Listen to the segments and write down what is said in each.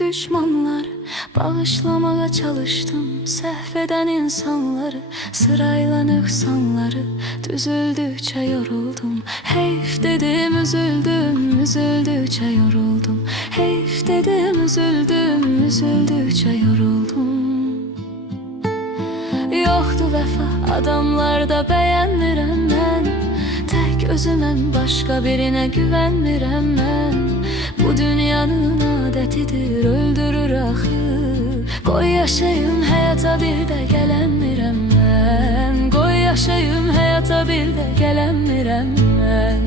düşmanlar. Bağışlamaya çalıştım səhv edən insanları. Sırayla nöqsanları düzüldükçe yoruldum. Heyf dedim üzüldüm, üzüldükçe yoruldum. Heyf dedim üzüldüm, üzüldükçe yoruldum. Yoxdu vəfa adamlarda bəyənmirəm mən. Tək özüməm, başqa birinə güvənmirəm mən. Bu dünyanın adətidir, öldürür axı. Qoy yaşayım həyata bir də gələnmirəm mən. Qoy yaşayım həyata bir də gələnmirəm mən.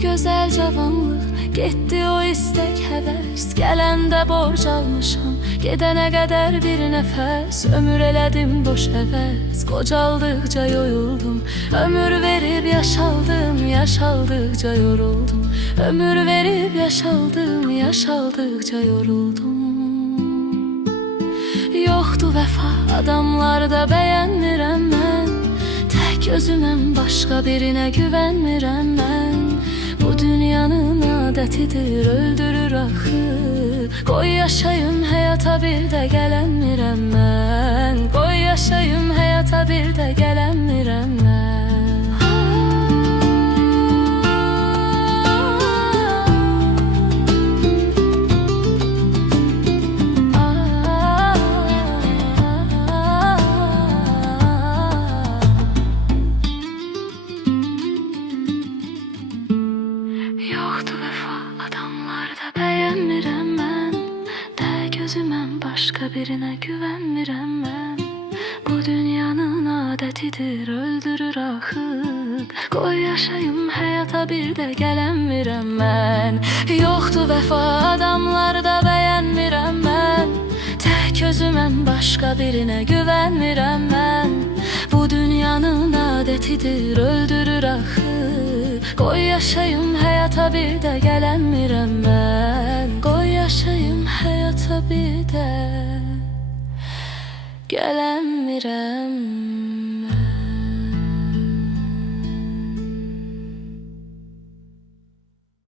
Gözəl cavanlıq, getdi o istək həvəs. Gələndə borc almışam, gedənə qədər bir nəfəs. Ömür elədim boş həvəs, qocaldıqca yoruldum. Ömür verib yaşaldım, yaşaldıqca yoruldum. Ömür verib yaşaldım, yaşaldıqca yoruldum. Yoxdu vəfa adamlarda bəyənmirəm mən. Tək özüməm, başqa birinə güvənmirəm mən. Bu dünyanın adətidir, öldürür axı. Qoy yaşayım həyata bir də gələnmirəm mən. Qoy yaşayım həyata bir də gələnmirəm mən. Yoxdu vəfa adamlarda bəyənmirəm mən. Tək özüməm, başqa birinə güvənmirəm mən. Bu dünyanın adətidir, öldürür axı. Qoy yaşayım həyata bir də gələnmirəm mən. Yoxdu vəfa adamlarda bəyənmirəm mən. Tək özüməm, başqa birinə güvənmirəm mən. Bu dünyanın adətidir, öldürür axı. Qoy yaşayım həyata bir də gələnmirəm mən. Qoy yaşayım həyata bir də gələnmirəm